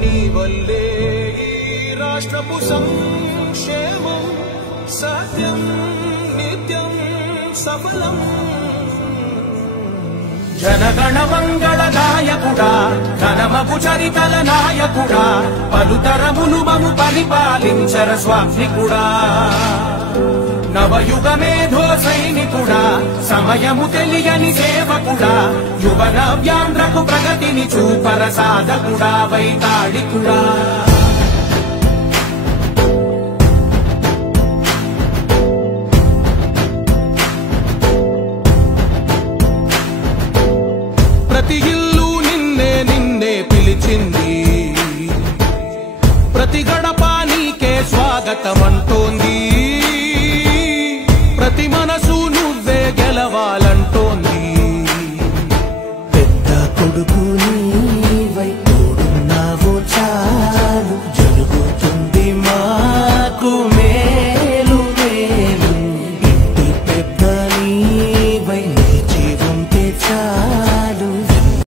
నీ వల్లే ఈ రాష్ట్రపు సంక్షేమం సత్యం నిత్యం సఫలం. జనగణ మంగళ నాయకుడా ఘనమగు చరితల నాయకుడా పలుతరములు మము పరిపాలించర స్వామికుడా. నవయుగ మేధో సైనికుడా సమయము తెలియని సేవకుడా యువ నవ్యాంధ్రకు ప్రగతిని చూపర సాధకుడా వైతాళికుడా. ప్రతి ఇల్లు నిన్నే నిన్నే పిలిచింది ప్రతి గడప నీకే స్వాగతమంటోంది ప్రతి మనసు నువ్వే గెలవాలంటోంది. పెద్ద కొడుకు